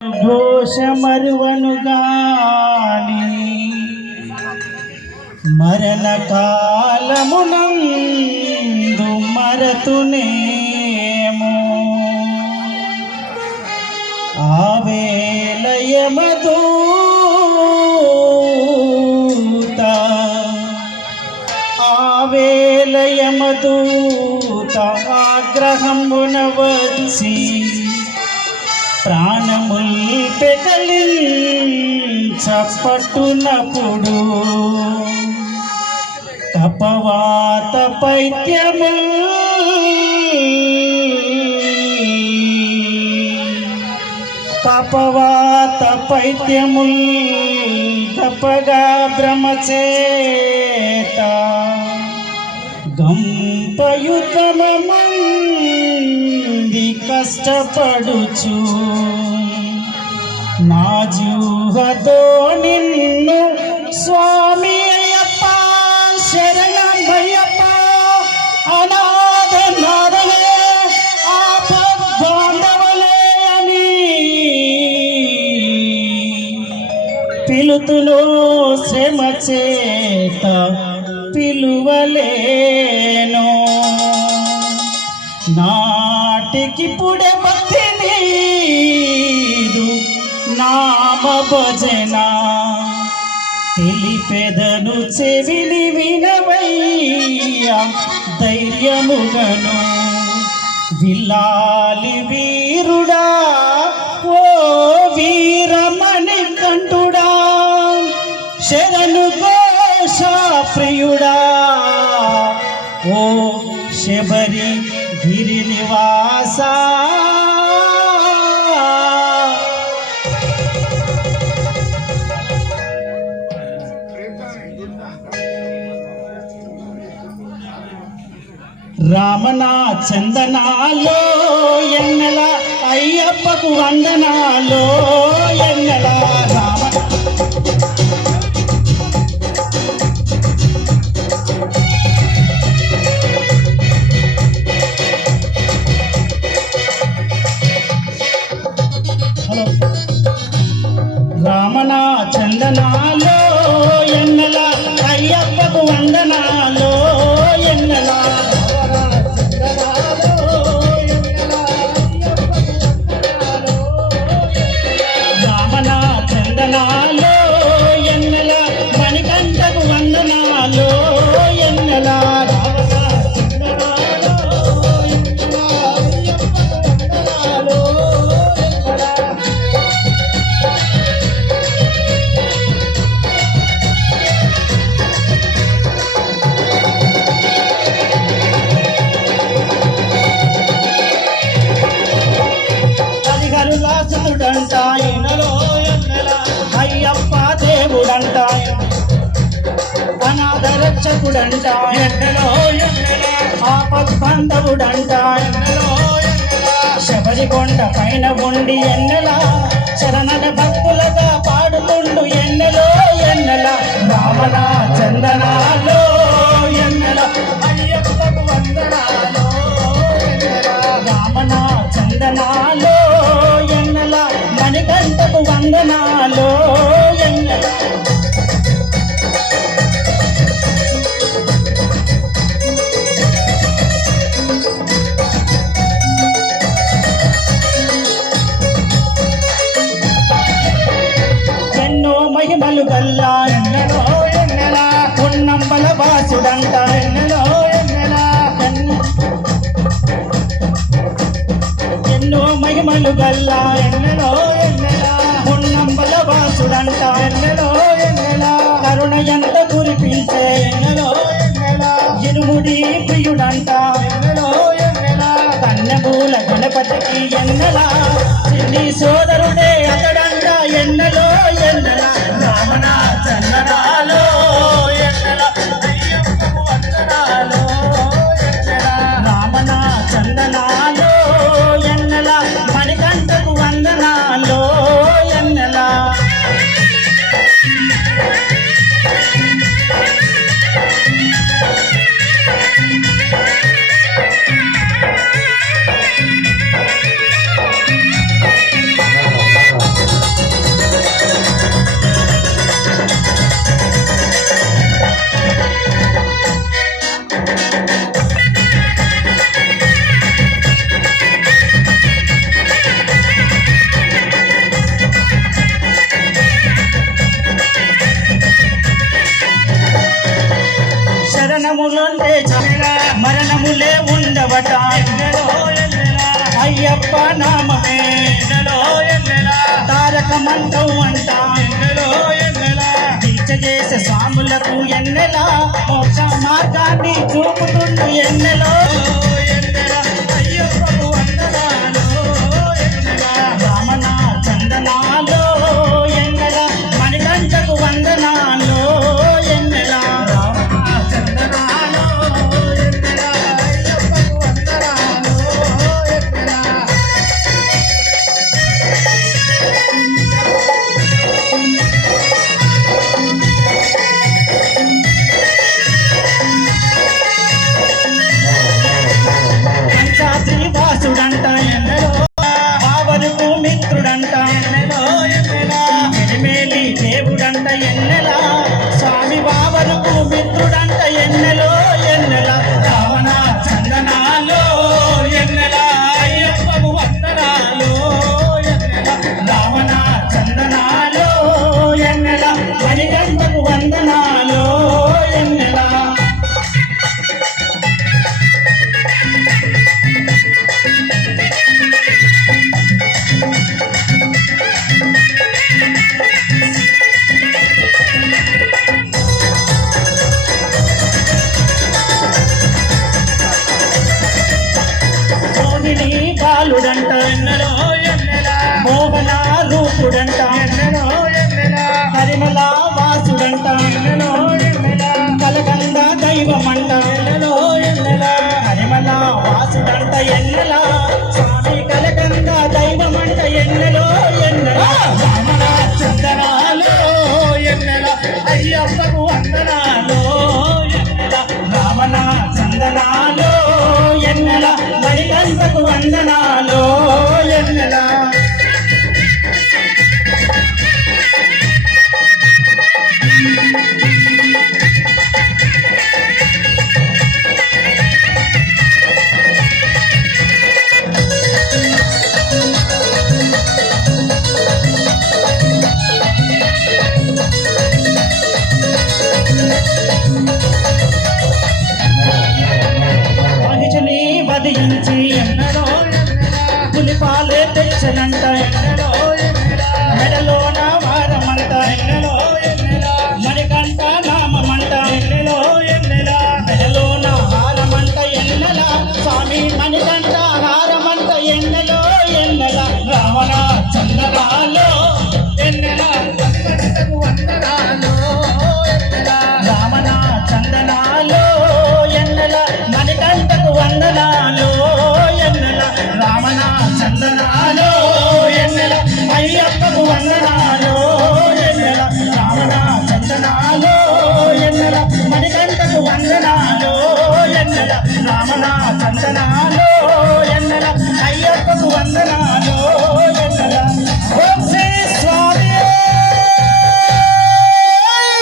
ఘోషమరువను గాని మరణ కాలమునందు మరతునేమో ఆవేళ యమదూత ఆగ్రహమున వచ్చి ప్రాణముల్ పెకలించపట్టునప్పుడు కపవాత పైత్యము కపగా భ్రమచేత గంపయుతమంది కష్టపడుచు నా జూహతో నిన్ను స్వామి అయ్యప్ప శరణమయ్యప్ప అనాథ నాదలే ఆపద్బాంధవులే అని పిలుతులో శ్రమ చేత పిలువలేను నాటికి పుడే భక్తి నీదు నామ భజన తెలిపెదను చెవిని వినవయ్యా ధైర్యముగను విల్లాలి వీరుడా ఓ వీరమణి కంఠుడా శరణు ప్రియుడా ఓ శబరి గిరి నివాస రామనా చందనాలో ఎన్నెల అయ్యప్పకు వందనాలో ఎన్నెల రామనా చందనాలో ఎన్నెల అయ్యప్పకు వందనాలో ఎన్నెల రామనా చందనాలో ఎన్నెల మణికంఠకు వందనాలో ఎన్నెల దాసుడంట ఎన్నెలో ఎన్నెల అయ్యప్ప దేవుడంట అనాథ రక్షకుడంట ఎన్నెలో ఎన్నెల ఆపద్బాంధవుడంట ఎన్నెలో ఎన్నెల శబరికొండ పైన ఉండి ఎన్నెల శరణల భక్తులుగా పాడుతుండు ఎన్నెలో ఎన్నెల రామన చందనాలో ఎన్నెల అయ్యప్పకు వందనాలో రామన చందనాలో మణికంఠకు వందనాలో ఎన్నెల ఎన్నో మహిమలు గల్లా ఎన్నెలో ఎన్నెల ఉన్నంబల బాసుడంట ఎన్నెలో ఎన్నెల ఎన్నో మహిమలు గల్లా ఎన్నెలో ఉన్నంబల వాసుడంట ఎన్నెలో ఎన్నెల కరుణ ఎంత కురిపించే ఎన్నెలో ఎన్నెల ఇరుముడి ప్రియుడంట ఎన్నెలో ఎన్నెల కన్నెమూల గణపతికి ఎన్నెల నీ సోదరుడే అతడంట ఎన్నెలో ఎన్నెల రామన చందనాలో ఎన్నెల అయ్యప్పకు వందనాలో ఎన్నెల రామన చందనాలో ఎన్నెల మణికంఠకు వందనాలో ఎన్నెల ఉంటే చాలా మరణములే ఉండవట ఎన్నెలో ఎన్నెలా అయ్యప్ప నామమే ఎన్నెలో ఎన్నెలా తారక మంత్రం అంట ఎన్నెలో ఎన్నెలా దీక్ష చేసే స్వాములకు ఎన్నెలా మోక్ష మార్గాన్ని చూపుతుండు ఎన్నెలో ఎన్నెలా అయ్యప్పకు వందనాలు ఎన్నెలా రామన చందనాలో ఎన్నెలా మణికంఠకు వందనాలు ఎన్నెలా రామన చందనాలో ఎన్నెలా అయ్యప్పకు వందనాలు ఎన్నెలా శ్రీవాసుడంట ఎన్నెలో బావరుకు మిత్రుడంట ఎన్నెలో ఎన్నెలా ఎనిమేలి దేవుడంట ఎన్నెలా స్వామి బావరుకు మిత్రుడంట ఎన్నెలో ఎన్నెలా రావణ చందనాలో ఎన్నెలా అయ్యప్పకు వందనాలు ఎన్నెలా రావణ చందనాలో ఎన్నెలా మణికంఠకు వందనాలు ఎన్నెలా బాలుడంట ఎన్నెలో ఎన్నెలా మోహన రూపుడంట ఎన్నెలో ఎన్నెలా హరిమల వాసుడంట ఎన్నెలో ఎన్నెలా కలకంద దైవమంట ఎన్నెలో ఎన్నెలా హరిమల వాసుడంట ఎన్నెలా స్వామి కలకంద దైవమంట ఎన్నెలో ఎన్నెలా రామణ చందనాలు ఎన్నెలా అయ్యప్పకు వందనాలు ఎన్నెలా రామణ చందనాలు ఎన్నెలా మణికంఠకు వందనాలు ఎన్నెలా మహిషిని వధించి ఎన్నెలో పులిపాలే తెచ్చనంట ఎన్నెలో మెడలోన వారమంట ఎన్నెలో మణికంఠ నామమంట ఎన్నెలో ఎన్నెలా మెడలోన హారమంట ఎన్నెలా స్వామి మణికంఠ హారమంట ఎన్నెలో ఎన్నెలా రావణ చందనాలో ఎన్నెలా మణికంఠకు వందనాలు ఎన్నెలా రావణ చందనాలో ఎన్నెలా మణికంఠకు వందనాలు ఎన్నెలా రామణ చందనాలు ఎన్నెలా అయ్యప్పకు వందనాలు ఎన్నెలా రామణ చందనాలు ఎన్నెలా మణికంఠకు వందనాలు ఎన్నెలా రామణ చందనాలు